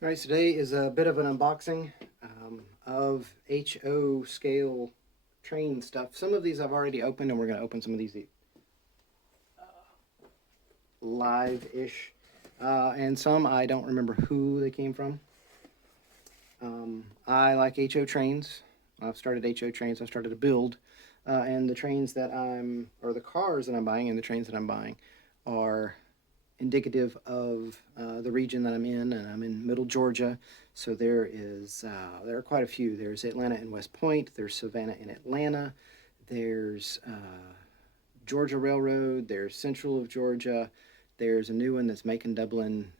All right, today is a bit of an unboxing of HO scale train stuff. Some of these I've already opened, and we're going to open some of these live-ish. And some I don't remember who they came from. I like HO trains. I've started HO trains. I've started to build. And the trains that or the cars that I'm buying and the trains that I'm buying are indicative of the region that I'm in, and I'm in Middle Georgia. So there are quite a few. There's Atlanta and West Point. There's Savannah and Atlanta. There's Georgia Railroad. There's Central of Georgia. There's a new one that's Macon Dublin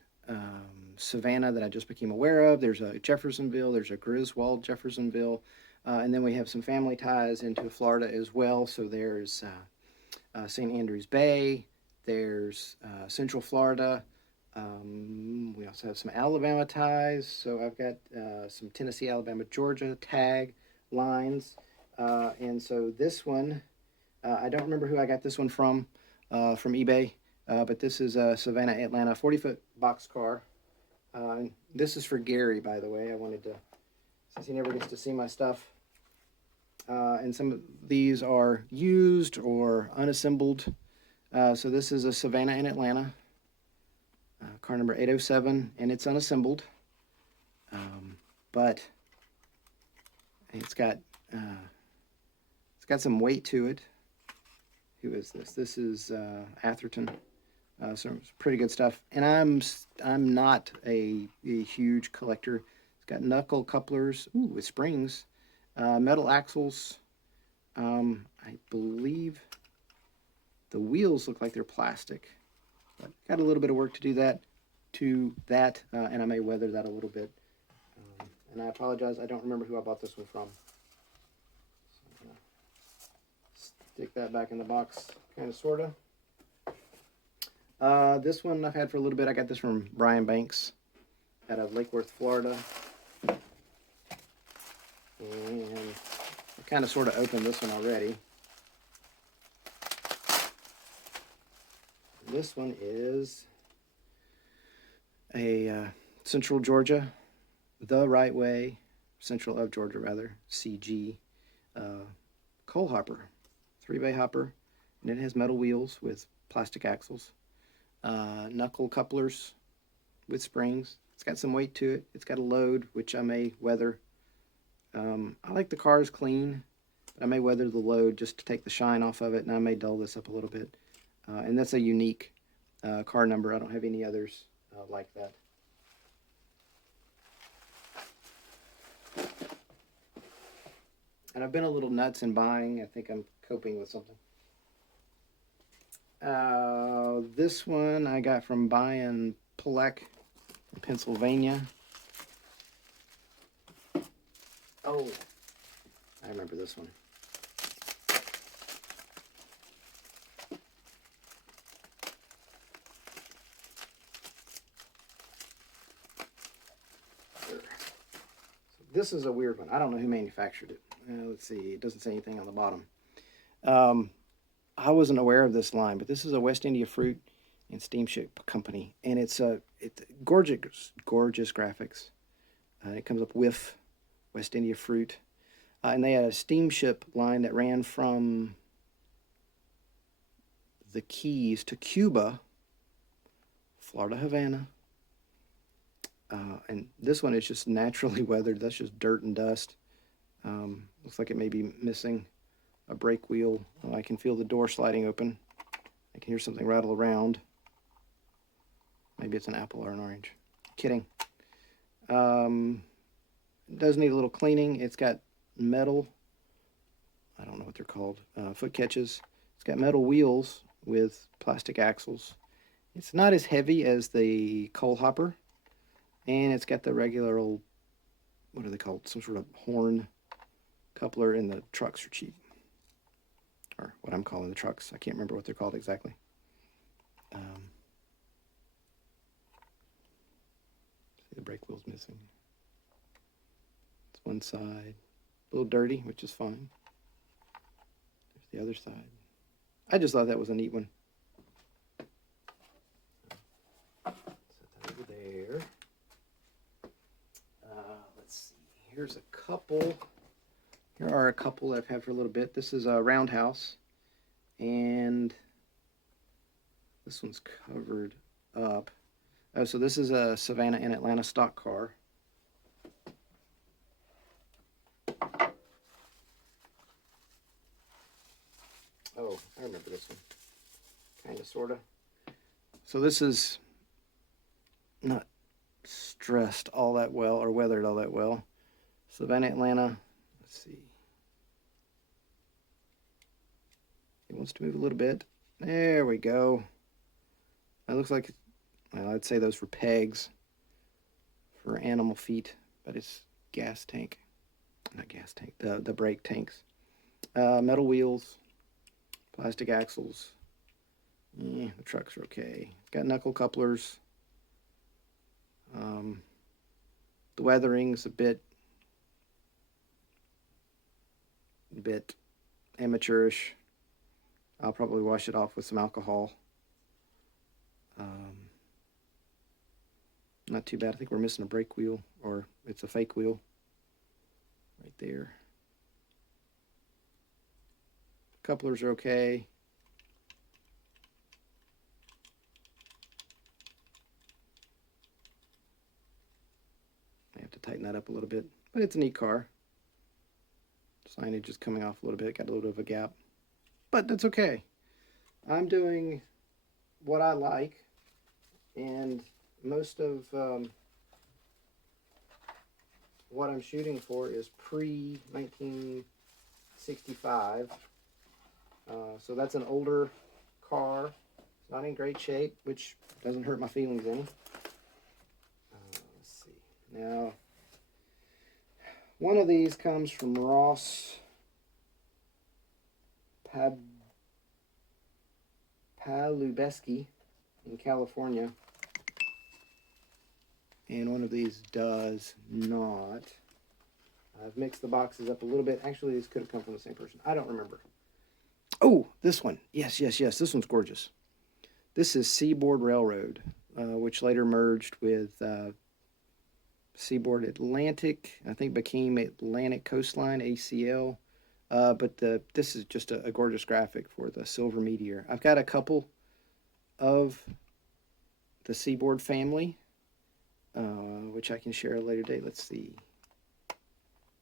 Savannah that I just became aware of. There's a Jeffersonville. There's a Griswold Jeffersonville. And then we have some family ties into Florida as well. So there's St. Andrews Bay. There's Central Florida. We also have some Alabama ties. So I've got some Tennessee, Alabama, Georgia tag lines. And so this one, I don't remember who I got this one from eBay. But this is a Savannah, Atlanta 40-foot box car. This is for Gary, by the way. I wanted to, since he never gets to see my stuff. And some of these are used or unassembled. So this is a Savannah in Atlanta, car number 807, and it's unassembled. But it's got some weight to it. Who is this? This is Atherton. So it's pretty good stuff. And I'm not a huge collector. It's got knuckle couplers, with springs, metal axles. I believe the wheels look like they're plastic, but got a little bit of work to do that, and I may weather that a little bit. And I apologize, I don't remember who I bought this one from. So I'm gonna stick that back in the box, kind of, sorta. This one I've had for a little bit. I got this from Brian Banks out of Lake Worth, Florida. And I kind of sort of opened this one already. This one is a Central Georgia, the right way, Central of Georgia rather, CG coal hopper, 3-bay hopper, and it has metal wheels with plastic axles, knuckle couplers with springs. It's got some weight to it. It's got a load, which I may weather. I like the cars clean, but I may weather the load just to take the shine off of it, and I may dull this up a little bit. And that's a unique car number. I don't have any others like that. And I've been a little nuts in buying. I think I'm coping with something. This one I got from Brian Polak in Pennsylvania. Oh, I remember this one. This is a weird one. I don't know who manufactured it. Let's see. It doesn't say anything on the bottom. I wasn't aware of this line, but this is a West India Fruit and Steamship Company, and it's gorgeous graphics. It comes up with West India Fruit, and they had a steamship line that ran from the Keys to Cuba, Florida, Havana. And this one is just naturally weathered. That's just dirt and dust. Looks like it may be missing a brake wheel. I can feel the door sliding open. I can hear something rattle around. Maybe it's an apple or an orange. Kidding. It does need a little cleaning. It's got metal, I don't know what they're called, foot catches. It's got metal wheels with plastic axles. It's not as heavy as the coal hopper, and it's got the regular old, what are they called? Some sort of horn coupler, and the trucks are cheap. Or what I'm calling the trucks. I can't remember what they're called exactly. See, the brake wheel's missing. It's one side. A little dirty, which is fine. There's the other side. I just thought that was a neat one. Set that over there. here's a couple. Here are a couple that I've had for a little bit. This is a Roundhouse, and this one's covered up. Oh, so this is a Savannah and Atlanta stock car. Oh, I remember this one. Kind of, sort of. So this is not stressed all that well or weathered all that well. Savannah, Atlanta. Let's see. It wants to move a little bit. There we go. It looks like, well, I'd say those were pegs for animal feet, but it's gas tank. Not gas tank, the brake tanks. Metal wheels, plastic axles. The trucks are okay. It's got knuckle couplers. The weathering's a bit amateurish. I'll probably wash it off with some alcohol. Not too bad. I think we're missing a brake wheel, or it's a fake wheel right there. Couplers are okay. I have to tighten that up a little bit, but it's a neat car. Signage is coming off a little bit, got a little bit of a gap, but that's okay. I'm doing what I like, and most of what I'm shooting for is pre-1965. So that's an older car. It's not in great shape, which doesn't hurt my feelings any. Let's see. Now, one of these comes from Ross Palubeski in California. And one of these does not. I've mixed the boxes up a little bit. Actually, these could have come from the same person. I don't remember. Oh, this one. Yes. This one's gorgeous. This is Seaboard Railroad, which later merged with Seaboard Atlantic. I think became Atlantic Coastline, ACL. But this is just a gorgeous graphic for the Silver Meteor. I've got a couple of the Seaboard family, which I can share at a later date. Let's see.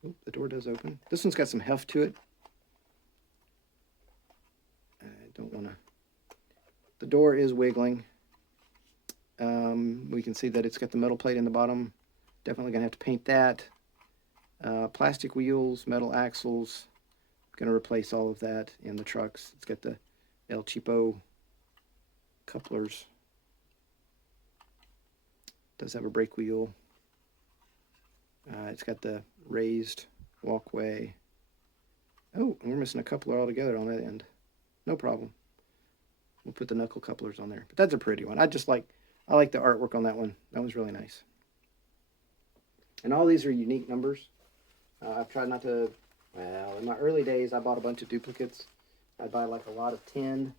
Oop, the door does open. This one's got some heft to it. I don't want to... The door is wiggling. We can see that it's got the metal plate in the bottom. Definitely going to have to paint that. Plastic wheels, metal axles. Going to replace all of that in the trucks. It's got the El Cheapo couplers. Does have a brake wheel. It's got the raised walkway. Oh, and we're missing a coupler altogether on that end. No problem. We'll put the knuckle couplers on there. But that's a pretty one. I like the artwork on that one. That was really nice. And all these are unique numbers. I've tried not to... Well, in my early days, I bought a bunch of duplicates. I'd buy like a lot of 10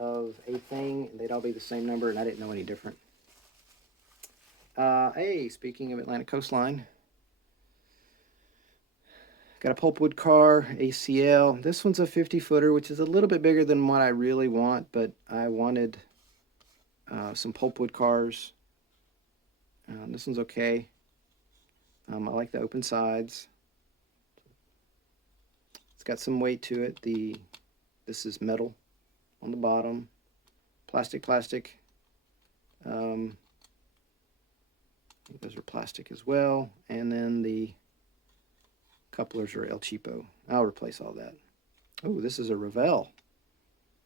of a thing, and they'd all be the same number, and I didn't know any different. Hey, speaking of Atlantic Coastline, got a pulpwood car, ACL. This one's a 50-footer, which is a little bit bigger than what I really want, but I wanted some pulpwood cars. This one's okay. I like the open sides. It's got some weight to it. This is metal on the bottom, plastic. I think those are plastic as well. And then the couplers are El Cheapo. I'll replace all that. Oh, this is a Revell.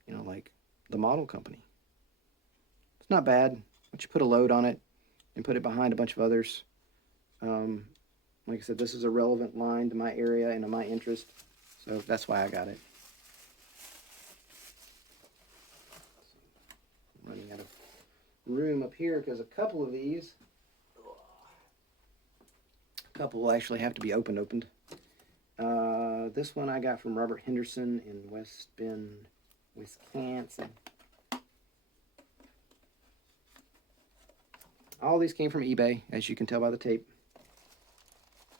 You know, like the model company. It's not bad. Once you put a load on it and put it behind a bunch of others. Like I said, this is a relevant line to my area and to my interest. So that's why I got it. I'm running out of room up here because a couple of these, will actually have to be opened. This one I got from Robert Henderson in West Bend, Wisconsin. All these came from eBay, as you can tell by the tape.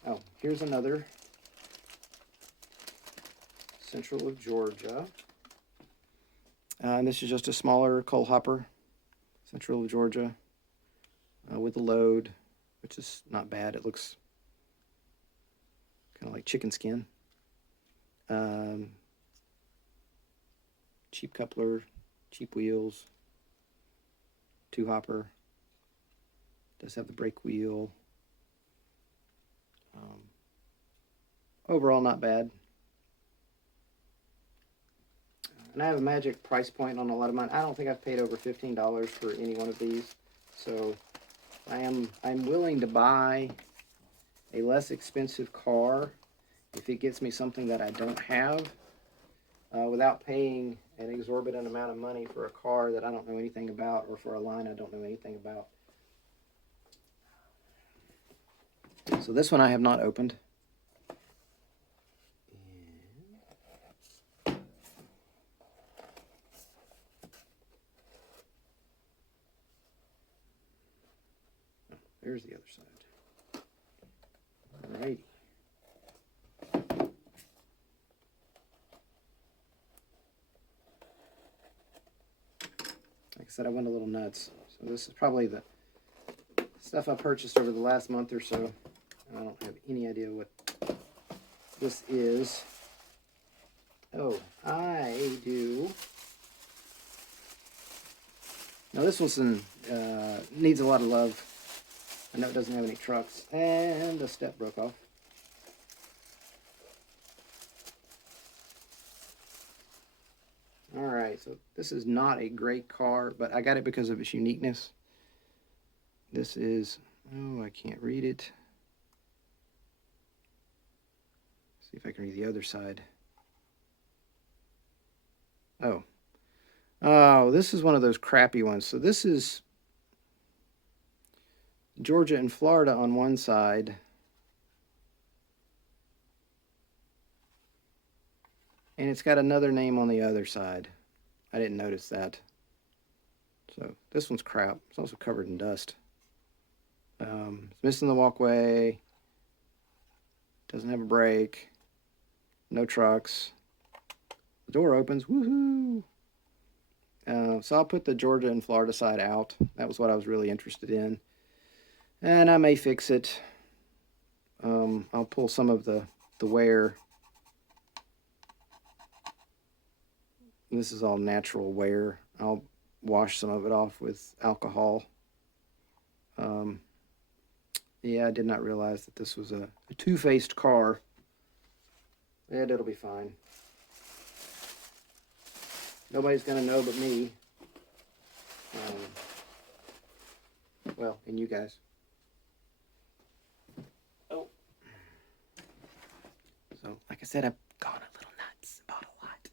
Oh, here's another Central of Georgia. And this is just a smaller coal hopper, Central of Georgia, with a load, which is not bad. It looks kind of like chicken skin. Cheap coupler, cheap wheels, two hopper. Does have the brake wheel. Overall, not bad. And I have a magic price point on a lot of mine. I don't think I've paid over $15 for any one of these. So I'm willing to buy a less expensive car if it gets me something that I don't have, without paying an exorbitant amount of money for a car that I don't know anything about, or for a line I don't know anything about. So this one I have not opened. There's the other side. Alrighty. Like I said, I went a little nuts. So this is probably the stuff I purchased over the last month or so. I don't have any idea what this is. Oh, I do. Now this one needs a lot of love. I know it doesn't have any trucks, and the step broke off. Alright, so this is not a great car, but I got it because of its uniqueness. This is, oh, I can't read it. See if I can read the other side. Oh, this is one of those crappy ones. So this is Georgia and Florida on one side, and it's got another name on the other side. I didn't notice that. So this one's crap. It's also covered in dust. It's missing the walkway. Doesn't have a brake. No trucks. The door opens. Woohoo! So I'll put the Georgia and Florida side out. That was what I was really interested in. And I may fix it. I'll pull some of the wear. This is all natural wear. I'll wash some of it off with alcohol. Yeah, I did not realize that this was a two-faced car. Yeah, it'll be fine. Nobody's going to know but me. Well, and you guys. Oh. So, like I said, I've gone a little nuts about a lot.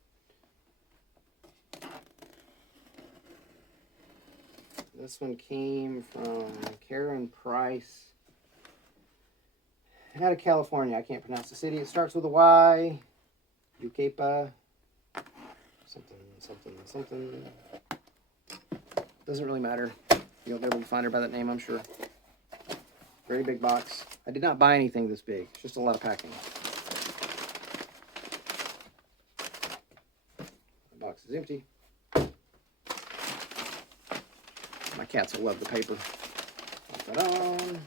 This one came from Karen Price. Out of California. I can't pronounce the city. It starts with a Y. Yucaipa. Something. Doesn't really matter. You'll be able to find her by that name, I'm sure. Very big box. I did not buy anything this big. It's just a lot of packing. The box is empty. My cats will love the paper. Put that on.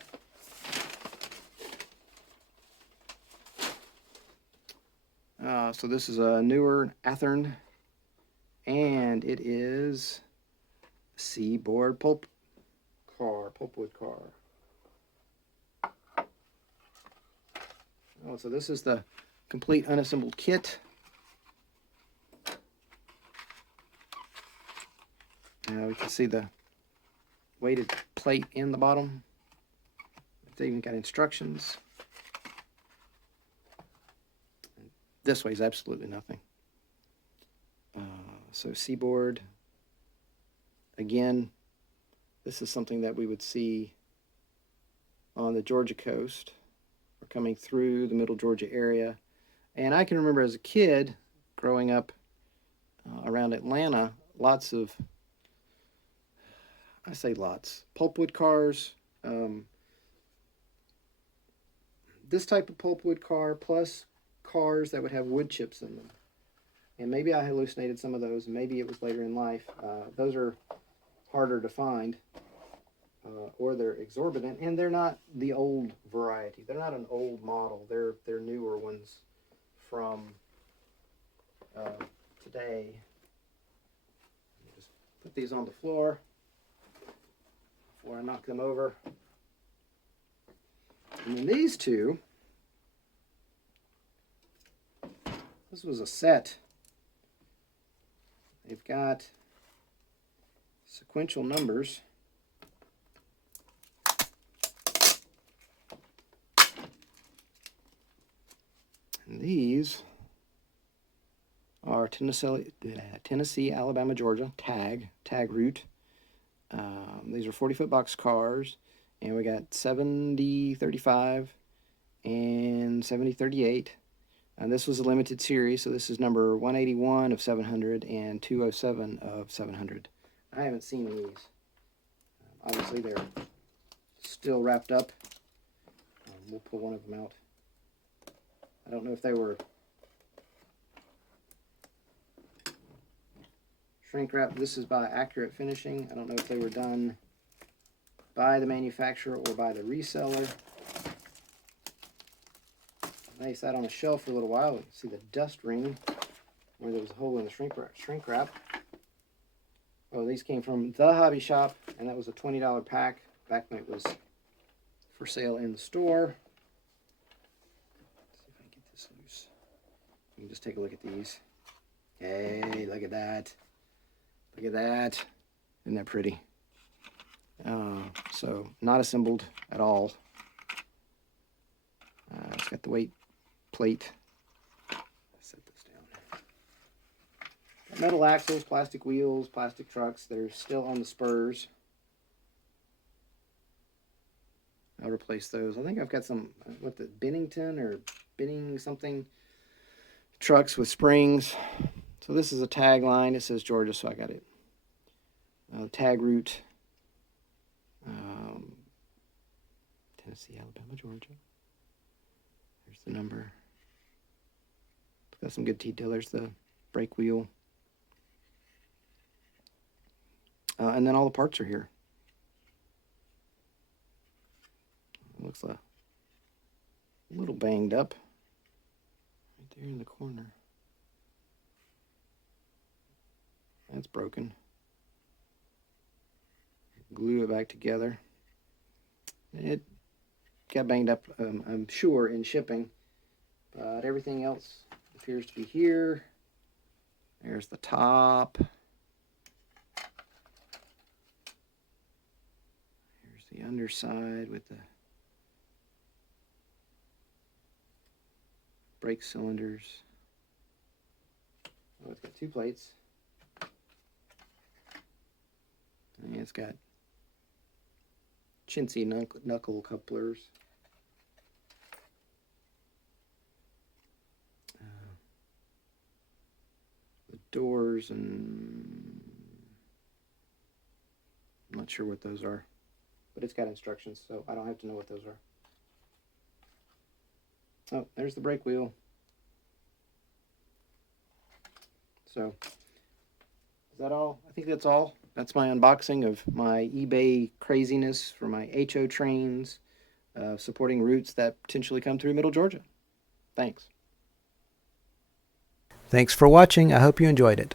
So this is a newer Athearn, and it is a Seaboard pulpwood car. Oh, so this is the complete unassembled kit. We can see the weighted plate in the bottom. It's even got instructions. This weighs absolutely nothing. So Seaboard, again, this is something that we would see on the Georgia coast, or coming through the middle Georgia area. And I can remember as a kid, growing up around Atlanta, lots of, pulpwood cars. this type of pulpwood car plus cars that would have wood chips in them. And maybe I hallucinated some of those. Maybe it was later in life. Those are harder to find, or they're exorbitant, and they're not the old variety. They're not an old model. They're newer ones from today. Just put these on the floor before I knock them over. And then these two, this was a set. They've got sequential numbers. And these are Tennessee, Alabama, Georgia, tag route. These are 40-foot box cars, and we got 70-35 and 70-38. And this was a limited series, so this is number 181 of 700 and 207 of 700. I haven't seen these. Obviously, they're still wrapped up. We'll pull one of them out. I don't know if they were shrink wrap. This is by Accurate Finishing. I don't know if they were done by the manufacturer or by the reseller. They sat on a shelf for a little while. You can see the dust ring where there was a hole in the shrink wrap. Oh, these came from the Hobby Shop, and that was a $20 pack back when it was for sale in the store. Let's see if I can get this loose. You can just take a look at these. Hey, look at that. Look at that. Isn't that pretty? So, not assembled at all. It's got the weight plate. Let's set this down. Got metal axles, plastic wheels, plastic trucks. They're still on the spurs. I'll replace those. I think I've got some, what, the Bennington or Benning something trucks with springs. So this is a tagline. It says Georgia, so I got it. Tag route. Tennessee, Alabama, Georgia. There's the number. It's got some good detail. There's the brake wheel. And then all the parts are here. It looks a little banged up. Right there in the corner. That's broken. Glue it back together. It got banged up, I'm sure, in shipping, but everything else appears to be here. There's the top. Here's the underside with the brake cylinders. Oh, it's got two plates. And it's got chintzy knuckle couplers. The doors, and I'm not sure what those are, but it's got instructions, so I don't have to know what those are. Oh, there's the brake wheel. So, is that all? I think that's all. That's my unboxing of my eBay craziness for my HO trains, supporting routes that potentially come through Middle Georgia. Thanks. Thanks for watching. I hope you enjoyed it.